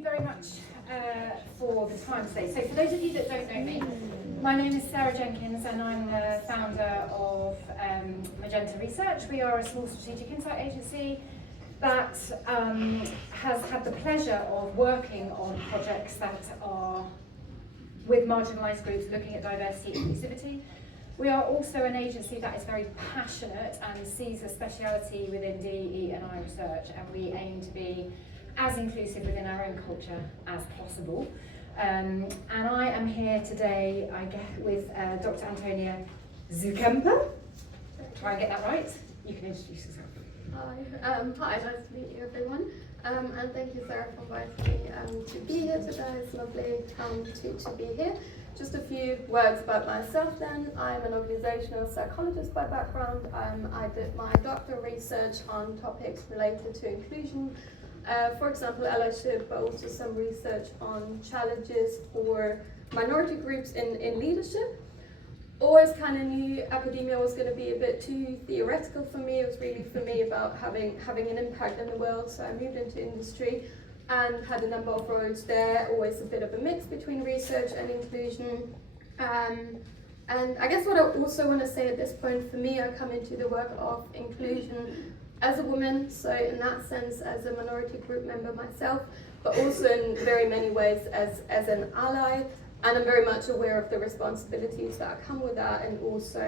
you very much for the time today. So for those of you that don't know me, my name is Sarah Jenkins and I'm the founder of Magenta Research. We are a small strategic insight agency that has had the pleasure of working on projects that are with marginalised groups looking at diversity and inclusivity. We are also an agency that is very passionate and sees a speciality within DE&I research, and we aim to be as inclusive within our own culture as possible. And I am here today, with Dr. Antonia Zucchemper. Try and get that right. You can introduce yourself. Hi, nice to meet you, everyone. And thank you, Sarah, for inviting me to be here today. It's lovely to be here. Just a few words about myself then. I'm an organizational psychologist by background. I did my doctoral research on topics related to inclusion, for example, allyship, but also some research on challenges for minority groups in leadership. Always kind of knew academia was going to be a bit too theoretical for me. It was really for me about having an impact in the world, so I moved into industry and had a number of roles there, always a bit of a mix between research and inclusion. And I guess what I also want to say at this point, for me, I come into the work of inclusion as a woman, so in that sense as a minority group member myself, but also in very many ways as an ally. And I'm very much aware of the responsibilities that come with that, and also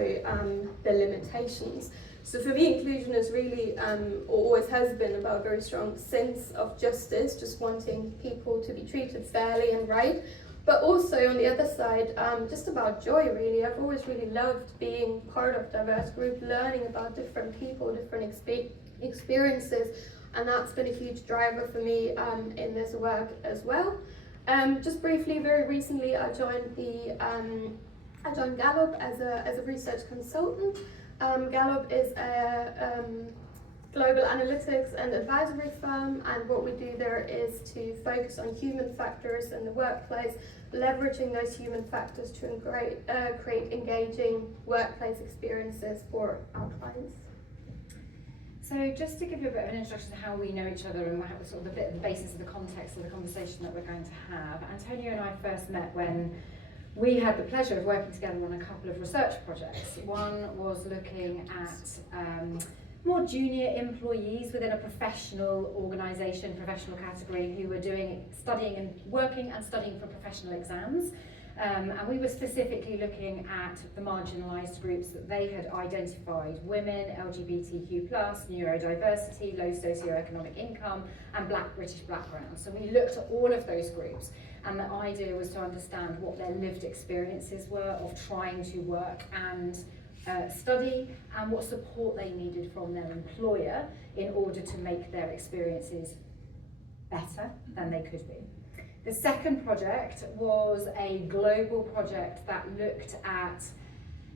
the limitations. So for me, inclusion is really, or always has been, about a very strong sense of justice, just wanting people to be treated fairly and right. But also on the other side, just about joy, really. I've always really loved being part of diverse group, learning about different people, different experiences, and that's been a huge driver for me in this work as well. Just briefly, very recently, I joined Gallup as a research consultant. Gallup is a global analytics and advisory firm, and what we do there is to focus on human factors in the workplace, leveraging those human factors to create engaging workplace experiences for our clients. So just to give you a bit of an introduction to how we know each other and sort of the basis of the context of the conversation that we're going to have, Antonia and I first met when we had the pleasure of working together on a couple of research projects. One was looking at more junior employees within a professional organisation, professional category, who were working and studying for professional exams. And we were specifically looking at the marginalised groups that they had identified: women, LGBTQ+, neurodiversity, low socioeconomic income, and Black British background. So we looked at all of those groups, and the idea was to understand what their lived experiences were of trying to work and study, and what support they needed from their employer in order to make their experiences better than they could be. The second project was a global project that looked at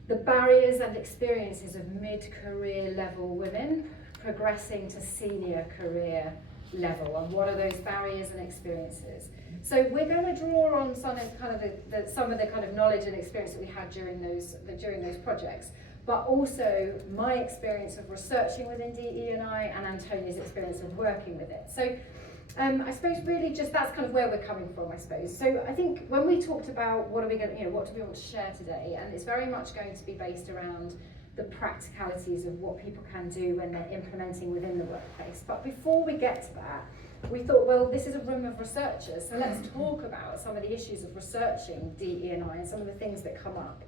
the barriers and experiences of mid-career level women progressing to senior career level, and what are those barriers and experiences. So we're going to draw on some of the kind of knowledge and experience that we had during those projects, but also my experience of researching within DE&I and Antonia's experience of working with it. So I suppose really just that's kind of where we're coming from, I suppose. So I think when we talked about what do we want to share today, and it's very much going to be based around the practicalities of what people can do when they're implementing within the workplace. But before we get to that, we thought, well, this is a room of researchers, so let's talk about some of the issues of researching DE&I and some of the things that come up.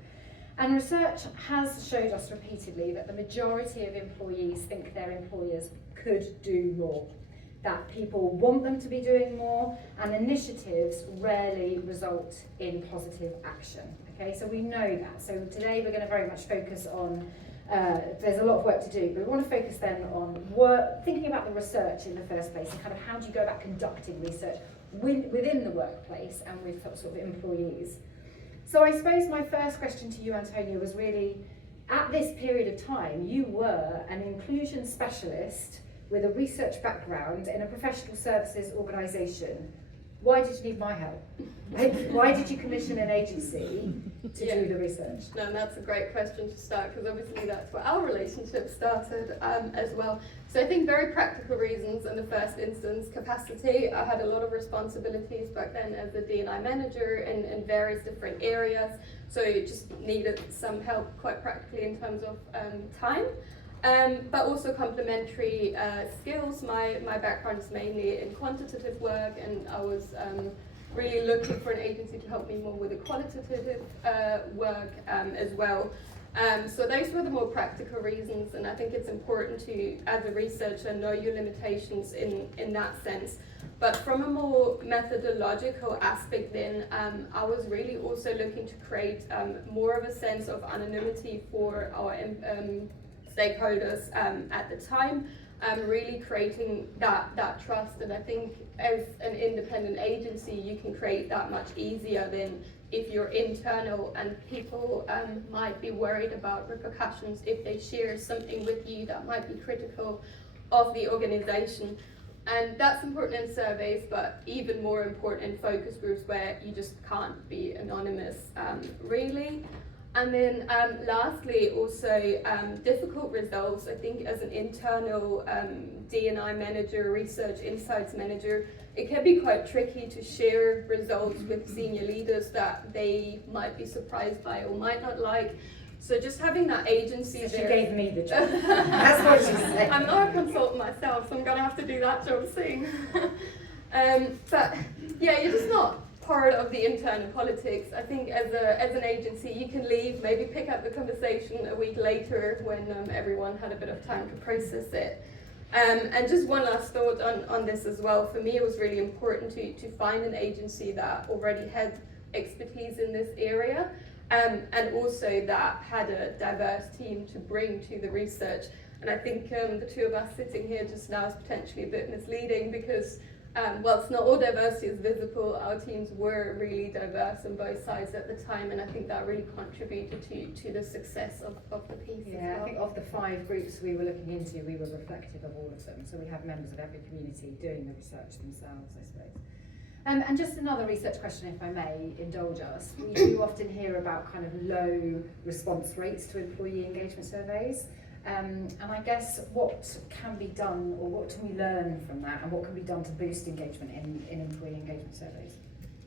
And research has showed us repeatedly that the majority of employees think their employers could do more, that people want them to be doing more, and initiatives rarely result in positive action. Okay, so we know that. So today we're going to very much focus on, there's a lot of work to do, but we want to focus then on thinking about the research in the first place, and kind of how do you go about conducting research within the workplace and with sort of employees. So I suppose my first question to you, Antonia, was really, at this period of time, you were an inclusion specialist with a research background in a professional services organisation. Why did you need my help? Why did you commission an agency to do the research? No, and that's a great question to start, because obviously that's where our relationship started as well. So I think very practical reasons in the first instance. Capacity, I had a lot of responsibilities back then as a D&I manager in various different areas, so just needed some help quite practically in terms of time. But also complementary skills. My background is mainly in quantitative work, and I was really looking for an agency to help me more with the qualitative work as well. So those were the more practical reasons, and I think it's important to, as a researcher, know your limitations in that sense. But from a more methodological aspect then, I was really also looking to create more of a sense of anonymity for our stakeholders at the time, really creating that trust. And I think as an independent agency, you can create that much easier than if you're internal and people might be worried about repercussions if they share something with you that might be critical of the organization. And that's important in surveys, but even more important in focus groups where you just can't be anonymous, really. And then lastly, also difficult results. I think as an internal D&I manager, research insights manager, it can be quite tricky to share results with senior leaders that they might be surprised by or might not like. So just having that agency So there. she gave me the job. That's what she said. I'm not a consultant myself, so I'm going to have to do that job soon. But yeah, you're just not part of the internal politics. I think as an agency, you can leave, maybe pick up the conversation a week later when everyone had a bit of time to process it. And just one last thought on this as well. For me, it was really important to find an agency that already had expertise in this area, and also that had a diverse team to bring to the research. And I think the two of us sitting here just now is potentially a bit misleading because whilst not all diversity is visible, our teams were really diverse on both sides at the time, and I think that really contributed to the success of the piece. Yeah, I think of the 5 groups we were looking into, we were reflective of all of them. So we had members of every community doing the research themselves, I suppose. And just another research question, if I may indulge us. We do often hear about kind of low response rates to employee engagement surveys. And I guess what can be done, or what can we learn from that, and what can be done to boost engagement in employee engagement surveys?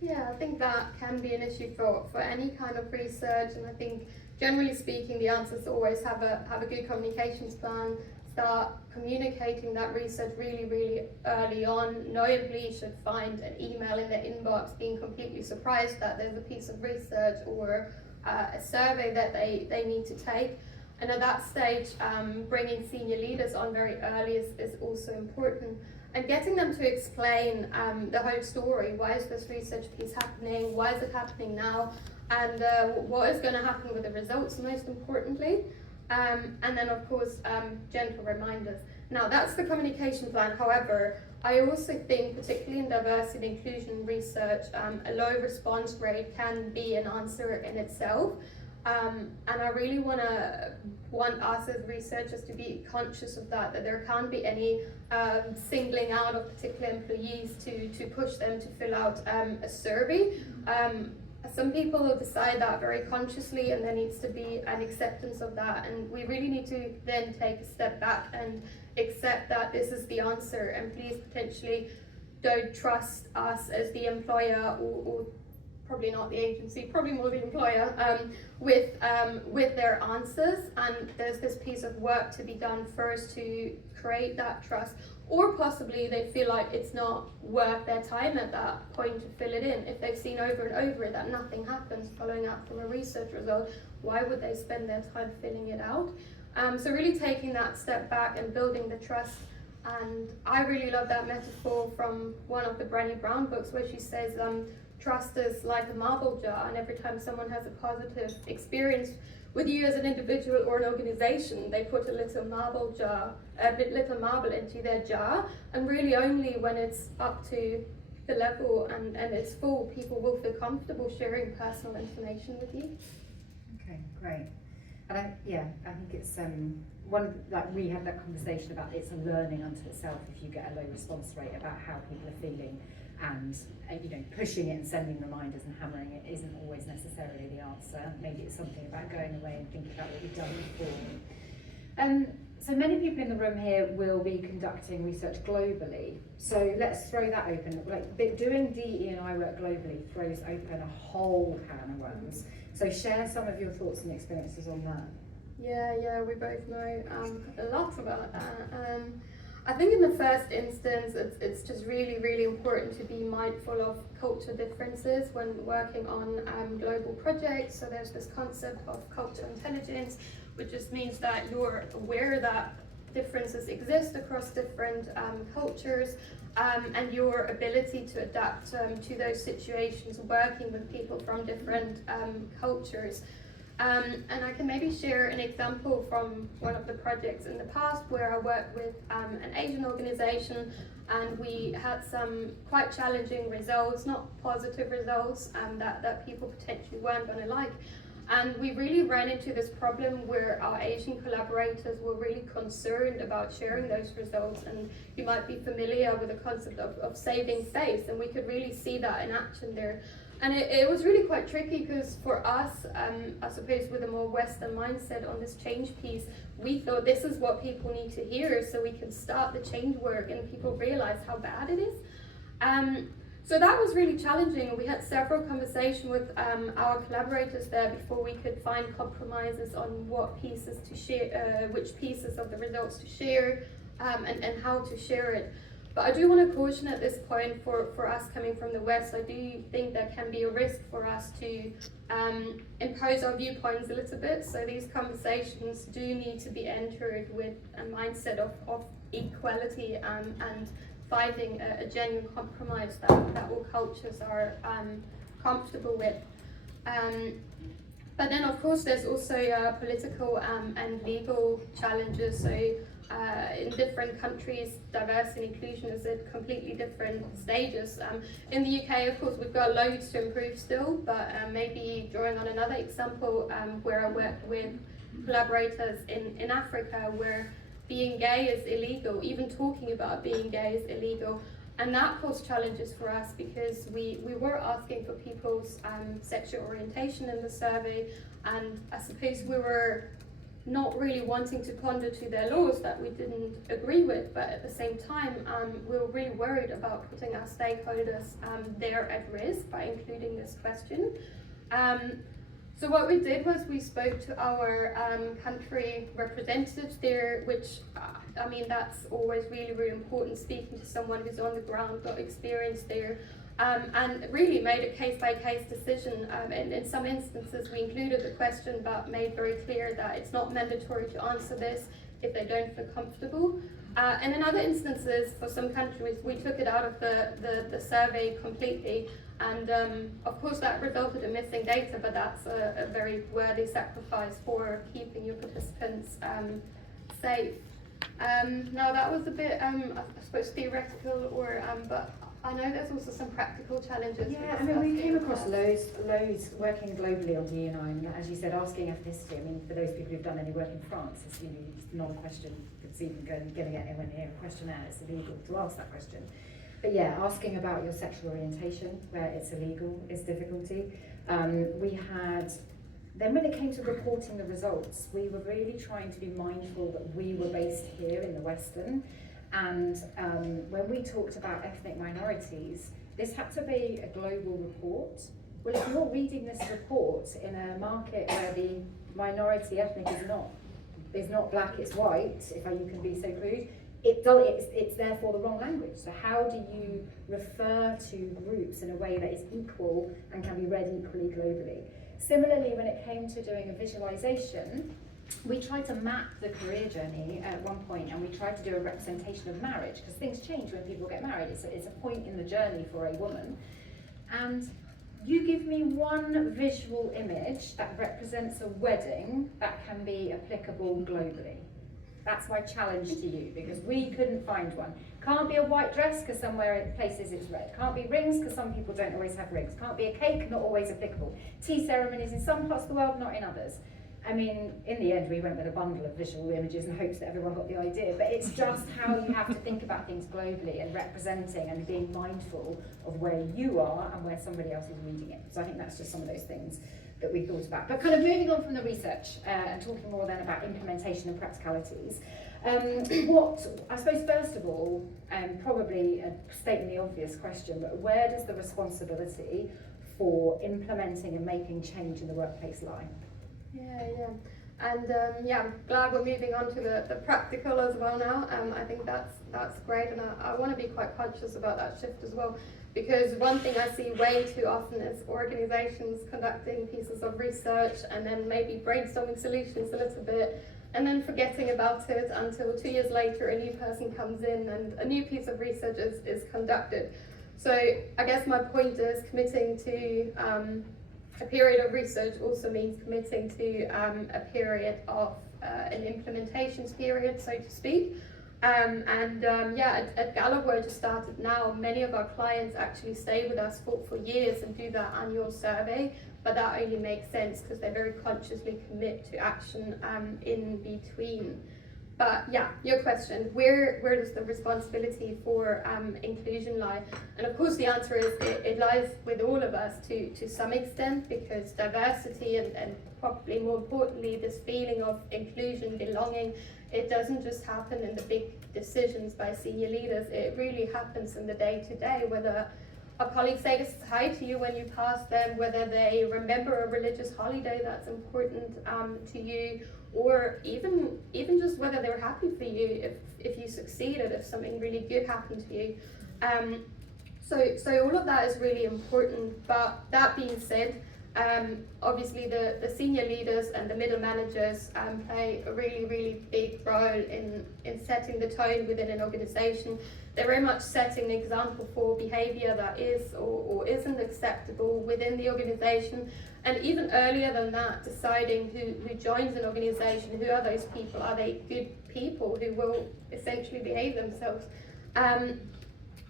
Yeah, I think that can be an issue for any kind of research, and I think generally speaking the answer is to always have a good communications plan, start communicating that research really early on. No employee should find an email in their inbox being completely surprised that there's a piece of research or a survey that they need to take. And at that stage, bringing senior leaders on very early is also important. And getting them to explain the whole story. Why is this research piece happening? Why is it happening now? And what is going to happen with the results, most importantly. And then, of course, gentle reminders. Now, that's the communication plan. However, I also think, particularly in diversity and inclusion research, a low response rate can be an answer in itself. And I really want us as researchers to be conscious of that there can't be any singling out of particular employees to push them to fill out a survey. Some people will decide that very consciously, and there needs to be an acceptance of that, and we really need to then take a step back and accept that this is the answer, and please potentially don't trust us as the employer or probably not the agency, probably more the employer, with their answers. And there's this piece of work to be done first to create that trust, or possibly they feel like it's not worth their time at that point to fill it in. If they've seen over and over that nothing happens following up from a research result, why would they spend their time filling it out? So really taking that step back and building the trust. And I really love that metaphor from one of the Brené Brown books, where she says, trust is like a marble jar, and every time someone has a positive experience with you as an individual or an organization, they put a little marble into their jar, and really only when it's up to the level and it's full, people will feel comfortable sharing personal information with you. Okay, great. And I think it's we had that conversation about it's a learning unto itself if you get a low response rate about how people are feeling. And pushing it and sending reminders and hammering it isn't always necessarily the answer. Maybe it's something about going away and thinking about what you've done before. So many people in the room here will be conducting research globally. So let's throw that open. Like doing DE&I work globally throws open a whole can of worms. So share some of your thoughts and experiences on that. Yeah, we both know a lot about that. I think in the first instance, it's just really, really important to be mindful of culture differences when working on global projects. So there's this concept of cultural intelligence, which just means that you're aware that differences exist across different cultures, and your ability to adapt to those situations, working with people from different cultures. And I can maybe share an example from one of the projects in the past where I worked with an Asian organization, and we had some quite challenging results, not positive results, that people potentially weren't going to like. And we really ran into this problem where our Asian collaborators were really concerned about sharing those results. And you might be familiar with the concept of saving face, and we could really see that in action there. And it was really quite tricky because for us, I suppose with a more Western mindset on this change piece, we thought this is what people need to hear so we can start the change work and people realize how bad it is. So that was really challenging. We had several conversations with our collaborators there before we could find compromises on what pieces to share, which pieces of the results to share, and how to share it. But I do want to caution at this point for us coming from the West, I do think there can be a risk for us to impose our viewpoints a little bit. So these conversations do need to be entered with a mindset of equality and finding a genuine compromise that all cultures are comfortable with. But then of course there's also political and legal challenges. So in different countries, diversity and inclusion is at completely different stages. In the UK, of course, we've got loads to improve still, but maybe drawing on another example where I work with collaborators in Africa where being gay is illegal, even talking about being gay is illegal. And that caused challenges for us because we were asking for people's sexual orientation in the survey, and I suppose we were not really wanting to ponder to their laws that we didn't agree with, but at the same time we were really worried about putting our stakeholders there at risk by including this question. So what we did was we spoke to our country representatives there, which I mean that's always really, really important, speaking to someone who's on the ground, got experience there. And really made a case-by-case decision. In some instances we included the question but made very clear that it's not mandatory to answer this if they don't feel comfortable. And in other instances, for some countries, we took it out of the survey completely. And of course that resulted in missing data, but that's a very worthy sacrifice for keeping your participants safe. Now that was a bit, I suppose, theoretical, but I know there's also some practical challenges. Yeah, I mean, we came across loads working globally on DE&I, and as you said, asking ethnicity. I mean, for those people who've done any work in France, it's not a question that's even going to get anyone near a questionnaire. It's illegal to ask that question. But yeah, asking about your sexual orientation, where it's illegal, is difficulty. Then when it came to reporting the results, we were really trying to be mindful that we were based here in the Western. And when we talked about ethnic minorities, this had to be a global report. Well, if you're reading this report in a market where the minority ethnic is not black, it's white, if you can be so crude, it's therefore the wrong language. So how do you refer to groups in a way that is equal and can be read equally globally? Similarly, when it came to doing a visualization, we tried to map the career journey at one point, and we tried to do a representation of marriage, because things change when people get married. It's a point in the journey for a woman. And you give me one visual image that represents a wedding that can be applicable globally. That's my challenge to you, because we couldn't find one. Can't be a white dress, because somewhere places it's red. Can't be rings, because some people don't always have rings. Can't be a cake, not always applicable. Tea ceremonies in some parts of the world, not in others. I mean, in the end, we went with a bundle of visual images in hopes that everyone got the idea, but it's just how you have to think about things globally and representing and being mindful of where you are and where somebody else is reading it. So I think that's just some of those things that we thought about. But kind of moving on from the research and talking more then about implementation and practicalities, What, I suppose, first of all, probably stating the obvious question, but where does the responsibility for implementing and making change in the workplace lie? Yeah. And I'm glad we're moving on to the practical as well now. I think that's great, and I want to be quite conscious about that shift as well, because one thing I see way too often is organizations conducting pieces of research and then maybe brainstorming solutions a little bit, and then forgetting about it until 2 years later a new person comes in and a new piece of research is conducted. So I guess my point is committing to a period of research also means committing to a period of an implementations period, so to speak. At Gallup, where I just started now, many of our clients actually stay with us for years and do that annual survey, but that only makes sense because they very consciously commit to action in between. But yeah, your question, where does the responsibility for inclusion lie? And of course the answer is it lies with all of us to some extent, because diversity and probably more importantly this feeling of inclusion, belonging, it doesn't just happen in the big decisions by senior leaders. It really happens in the day-to-day, whether a colleague says hi to you when you pass them, whether they remember a religious holiday that's important to you, or even just whether they're happy for you if you succeeded, if something really good happened to you. So all of that is really important. But that being said, obviously the senior leaders and the middle managers play a really big role in setting the tone within an organization. They're very much setting an example for behavior that is or isn't acceptable within the organization. And even earlier than that, deciding who joins an organization, who are those people? Are they good people who will essentially behave themselves?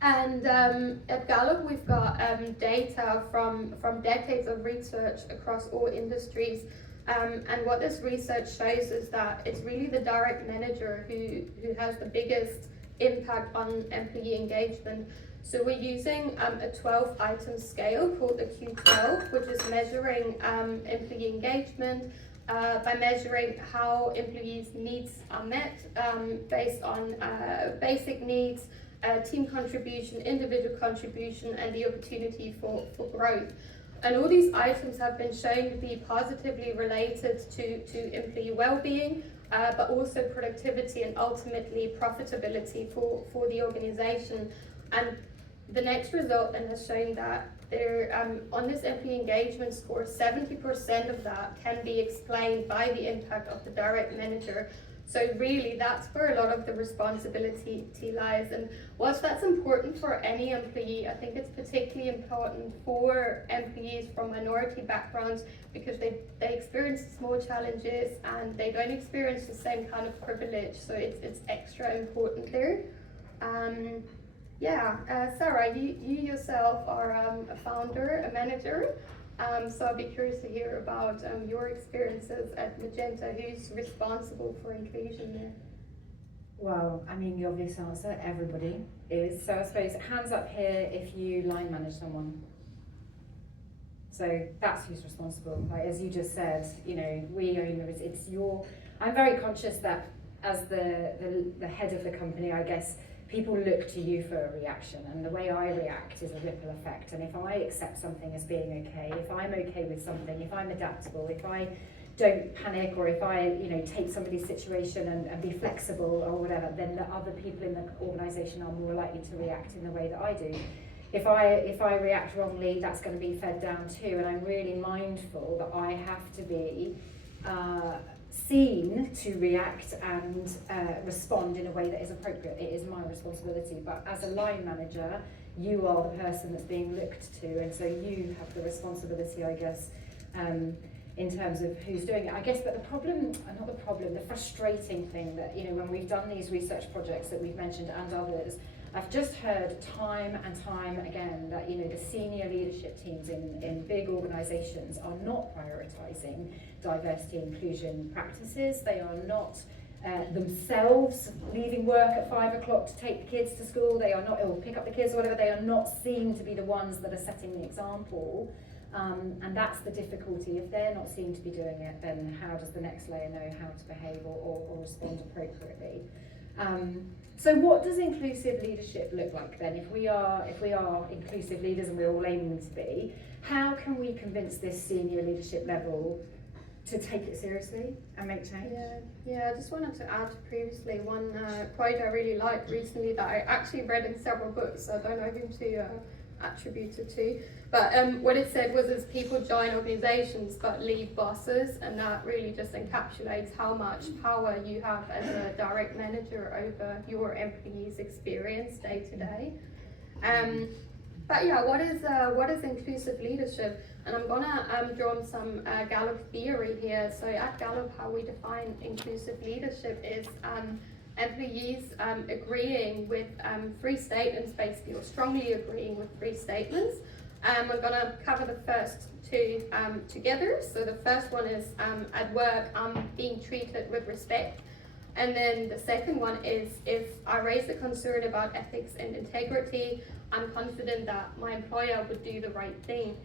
At Gallup, we've got data from decades of research across all industries. And what this research shows is that it's really the direct manager who has the biggest impact on employee engagement. So we're using a 12-item scale called the Q12, which is measuring employee engagement by measuring how employees' needs are met based on basic needs, team contribution, individual contribution, and the opportunity for growth. And all these items have been shown to be positively related to employee well-being, but also productivity and ultimately profitability for the organization. And the next result then has shown that there, on this employee engagement score, 70% of that can be explained by the impact of the direct manager. So really, that's where a lot of the responsibility lies. And whilst that's important for any employee, I think it's particularly important for employees from minority backgrounds, because they experience small challenges and they don't experience the same kind of privilege. So it's extra important there. Sarah, you yourself are a founder, a manager. So I'd be curious to hear about your experiences at Magenta. Who's responsible for inclusion there? Well, I mean, the obvious answer, everybody is. So I suppose hands up here if you line manage someone. So that's who's responsible. Like, as you just said, you know, we own it's your. I'm very conscious that as the head of the company, I guess, people look to you for a reaction, and the way I react is a ripple effect. And if I accept something as being okay, if I'm okay with something, if I'm adaptable, if I don't panic, or if I, you know, take somebody's situation and be flexible or whatever, then the other people in the organisation are more likely to react in the way that I do. If I react wrongly, that's going to be fed down too, and I'm really mindful that I have to be seen to react and respond in a way that is appropriate. It is my responsibility, but as a line manager, you are the person that's being looked to, and so you have the responsibility, I guess, in terms of who's doing it. I guess, but the frustrating thing that, you know, when we've done these research projects that we've mentioned and others, I've just heard time and time again that, you know, the senior leadership teams in big organisations are not prioritising diversity and inclusion practices. They are not themselves leaving work at 5 o'clock to take the kids to school. They are not, or pick up the kids or whatever. They are not seen to be the ones that are setting the example And that's the difficulty. If they're not seen to be doing it, then how does the next layer know how to behave or respond appropriately? So what does inclusive leadership look like then? If we are inclusive leaders, and we're all aiming to be, how can we convince this senior leadership level to take it seriously and make change? Yeah. I just wanted to add previously one quote I really liked recently that I actually read in several books. So I don't know whom to attribute it to, but what it said was, as people join organizations but leave bosses, and that really just encapsulates how much power you have as a direct manager over your employees' experience day to day. But yeah, what is inclusive leadership? And I'm gonna draw on some Gallup theory here. So at Gallup, how we define inclusive leadership is employees agreeing with 3 statements, basically, or strongly agreeing with 3 statements. I'm gonna cover the first 2 together. So the first one is, at work, I'm being treated with respect. And then the second one is, if I raise a concern about ethics and integrity, I'm confident that my employer would do the right thing.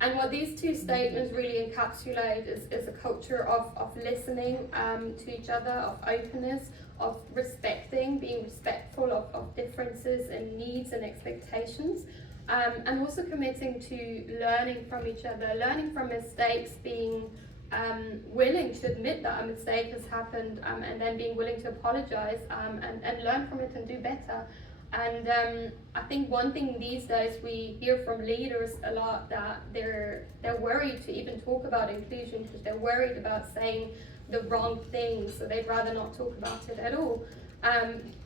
And what these 2 statements really encapsulate is a culture of listening to each other, of openness, of respecting, being respectful of differences and needs and expectations, and also committing to learning from each other, learning from mistakes, being willing to admit that a mistake has happened, and then being willing to apologize and learn from it and do better. And I think one thing these days we hear from leaders a lot, that they're worried to even talk about inclusion because they're worried about saying the wrong thing, so they'd rather not talk about it at all.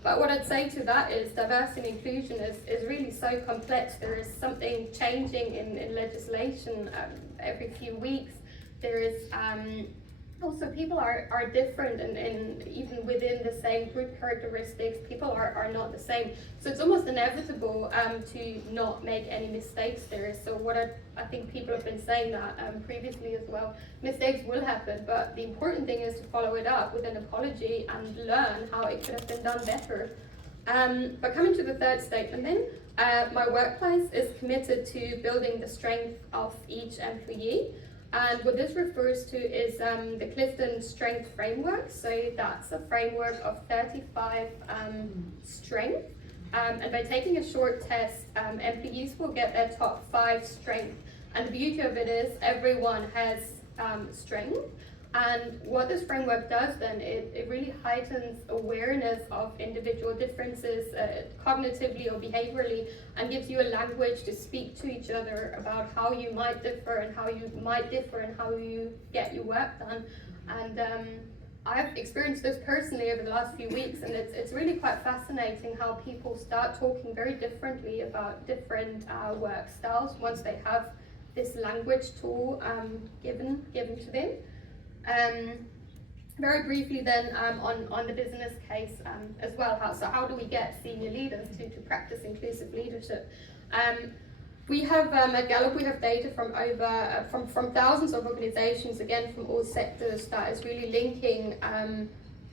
But what I'd say to that is diversity and inclusion is really so complex. There is something changing in legislation every few weeks. There is also, people are different, and even within the same group characteristics, people are not the same. So it's almost inevitable to not make any mistakes there. So what I think people have been saying that previously as well, mistakes will happen, but the important thing is to follow it up with an apology and learn how it could have been done better. But coming to the third statement then, my workplace is committed to building the strength of each employee. And what this refers to is the Clifton Strength Framework. So that's a framework of 35 strengths. And by taking a short test, employees will get their top 5 strengths. And the beauty of it is everyone has strength. And what this framework does then, it really heightens awareness of individual differences cognitively or behaviorally, and gives you a language to speak to each other about how you might differ and how you might differ and how you get your work done. And I've experienced this personally over the last few weeks, and it's really quite fascinating how people start talking very differently about different work styles once they have this language tool given to them. Very briefly then on the business case as well, how do we get senior leaders to practice inclusive leadership? We have at Gallup, we have data from thousands of organizations, again from all sectors, that is really linking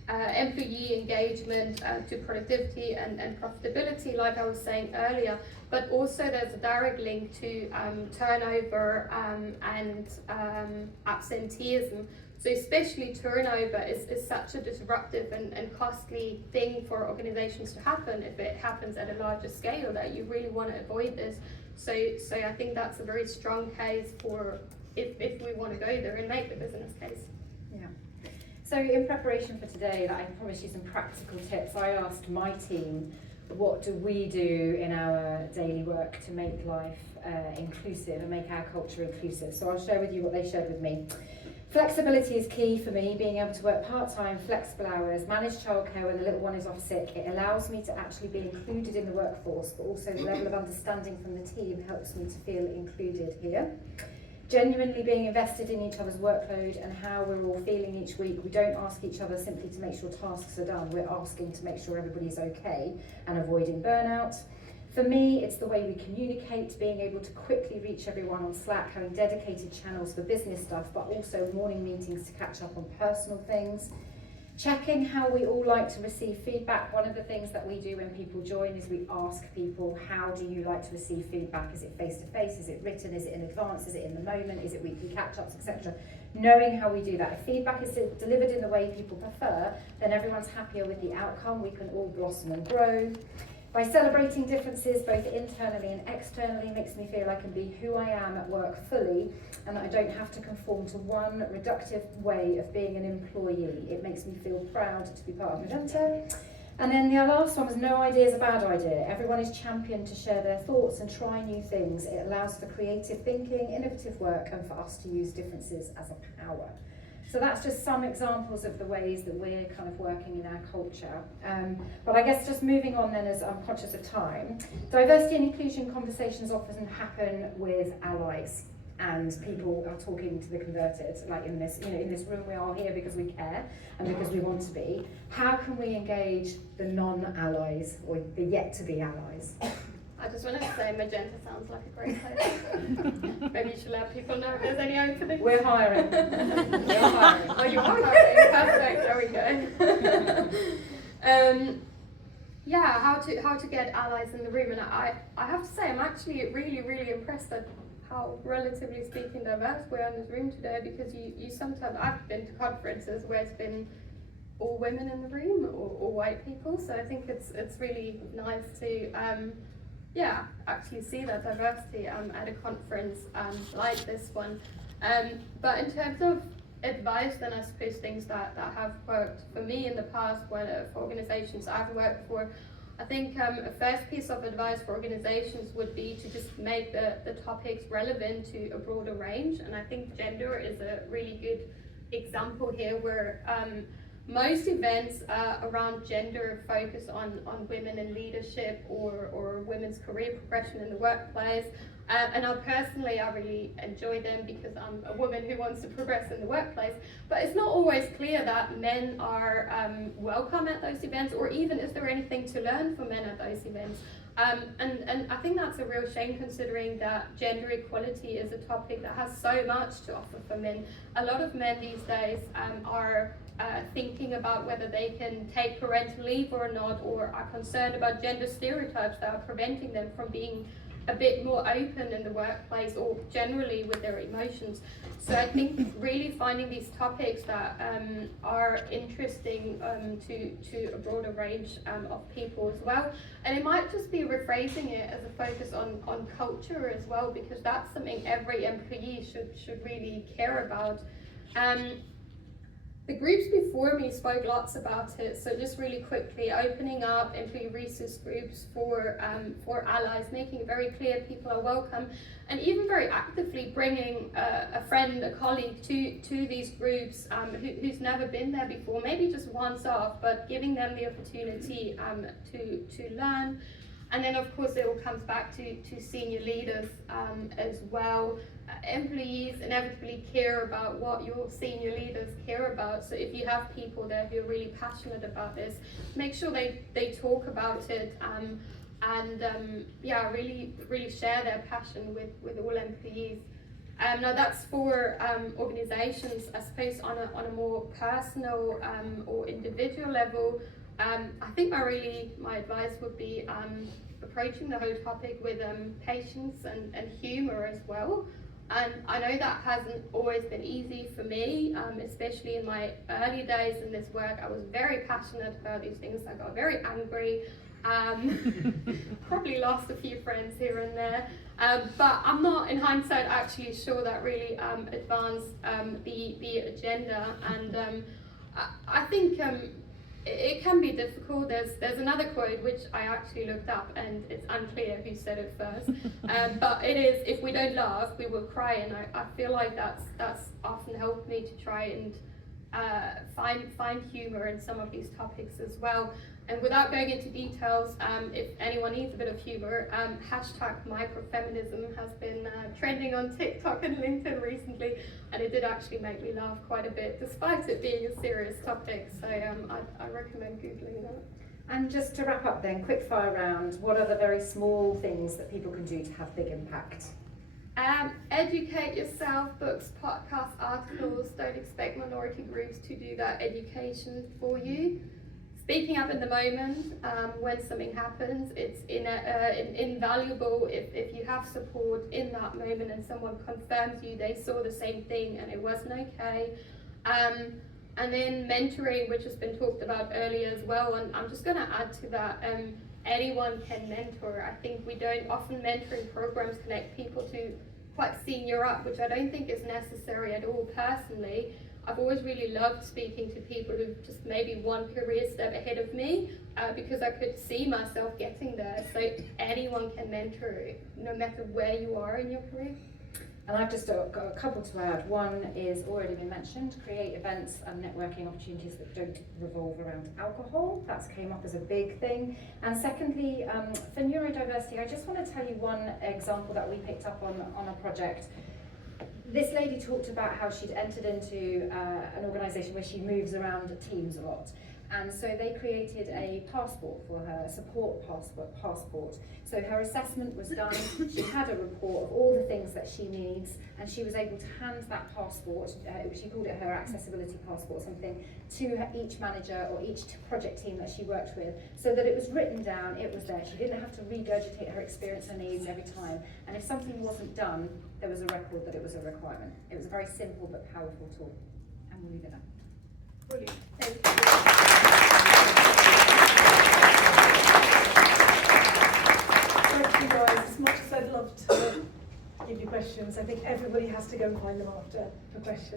employee engagement to productivity and profitability, like I was saying earlier. But also there's a direct link to turnover and absenteeism. So especially turnover is such a disruptive and costly thing for organizations to happen if it happens at a larger scale, that you really want to avoid this. So I think that's a very strong case for if we want to go there and make the business case. Yeah. So in preparation for today, I can promise you some practical tips. I asked my team, what do we do in our daily work to make life inclusive and make our culture inclusive? So I'll share with you what they shared with me. Flexibility is key for me, being able to work part-time, flexible hours, manage childcare when the little one is off sick. It allows me to actually be included in the workforce, but also the level of understanding from the team helps me to feel included here. Genuinely being invested in each other's workload and how we're all feeling each week. We don't ask each other simply to make sure tasks are done, we're asking to make sure everybody's okay and avoiding burnout. For me, it's the way we communicate, being able to quickly reach everyone on Slack, having dedicated channels for business stuff, but also morning meetings to catch up on personal things. Checking how we all like to receive feedback. One of the things that we do when people join is we ask people, how do you like to receive feedback? Is it face-to-face? Is it written? Is it in advance? Is it in the moment? Is it weekly catch-ups, etc.? Knowing how we do that. If feedback is delivered in the way people prefer, then everyone's happier with the outcome. We can all blossom and grow. By celebrating differences, both internally and externally, makes me feel I can be who I am at work fully, and that I don't have to conform to one reductive way of being an employee. It makes me feel proud to be part of Magenta. And then the last one was no idea is a bad idea. Everyone is championed to share their thoughts and try new things. It allows for creative thinking, innovative work, and for us to use differences as a power. So that's just some examples of the ways that we're kind of working in our culture. But I guess just moving on then, as I'm conscious of time, diversity and inclusion conversations often happen with allies, and people are talking to the converted, like in this, in this room we are here because we care and because we want to be. How can we engage the non-allies or the yet-to-be allies? I just want to say Magenta sounds like a great place. Maybe you should let people know if there's any openings. We're hiring. We're hiring. Oh, you are hiring. Perfect. There we go. Yeah, how to get allies in the room, and I have to say I'm actually really impressed at how, relatively speaking, diverse we are in this room today. Because you sometimes, I've been to conferences where it's been all women in the room or white people, so I think it's really nice to actually see that diversity at a conference like this one. But in terms of advice, then I suppose things that have worked for me in the past, for organizations I've worked for, I think a first piece of advice for organizations would be to just make the topics relevant to a broader range. And I think gender is a really good example here, where most events around gender focus on women in leadership or women's career progression in the workplace. And I really enjoy them because I'm a woman who wants to progress in the workplace. But it's not always clear that men are welcome at those events, or even is there anything to learn from men at those events. And I think that's a real shame, considering that gender equality is a topic that has so much to offer for men. A lot of men these days are thinking about whether they can take parental leave or not, or are concerned about gender stereotypes that are preventing them from being a bit more open in the workplace or generally with their emotions. So I think really finding these topics that are interesting to a broader range of people as well. And it might just be rephrasing it as a focus on culture as well, because that's something every employee should really care about. The groups before me spoke lots about it, so just really quickly, opening up employee resource groups for allies, making it very clear people are welcome, and even very actively bringing a friend, a colleague to these groups who's never been there before, maybe just once off, but giving them the opportunity to learn. And then of course it all comes back to senior leaders as well. Employees inevitably care about what your senior leaders care about. So if you have people there who are really passionate about this, make sure they talk about it and really share their passion with all employees. Now that's for organizations. I suppose on a more personal or individual level, I think my advice would be approaching the whole topic with patience and humour as well. And I know that hasn't always been easy for me, especially in my early days in this work. I was very passionate about these things. I got very angry, probably lost a few friends here and there. But I'm not, in hindsight, actually sure that really advanced the agenda. And I think it can be difficult. There's another quote which I actually looked up, and it's unclear who said it first. But it is, if we don't laugh, we will cry. And I feel like that's often helped me to try and find humour in some of these topics as well. And without going into details, if anyone needs a bit of humour, #microfeminism has been trending on TikTok and LinkedIn recently, and it did actually make me laugh quite a bit, despite it being a serious topic. So I recommend Googling that. And just to wrap up then, quick fire round, what are the very small things that people can do to have big impact? educate yourself, books, podcasts, articles. Don't expect minority groups to do that education for you. Speaking up in the moment when something happens, it's invaluable if you have support in that moment and someone confirms you they saw the same thing and it wasn't okay. And then mentoring, which has been talked about earlier as well, and I'm just going to add to that, anyone can mentor. I think we don't often mentoring programs connect people to quite senior up, which I don't think is necessary at all personally. I've always really loved speaking to people who've just maybe one career step ahead of me because I could see myself getting there. So anyone can mentor, no matter where you are in your career. And I've just got a couple to add. One is already been mentioned, create events and networking opportunities that don't revolve around alcohol. That's came up as a big thing. And secondly, for neurodiversity, I just want to tell you one example that we picked up on a project. This lady talked about how she'd entered into an organisation where she moves around teams a lot. And so they created a passport for her, a support passport. So her assessment was done, she had a report of all the things that she needs, and she was able to hand that passport, she called it her accessibility passport or something, to each manager or each project team that she worked with, so that it was written down, it was there. She didn't have to regurgitate her experience and needs every time. And if something wasn't done, there was a record that it was a requirement. It was a very simple but powerful tool. And we'll leave it there. Brilliant. Thank you. Thank you guys. As much as I'd love to give you questions, I think everybody has to go and find them after for questions.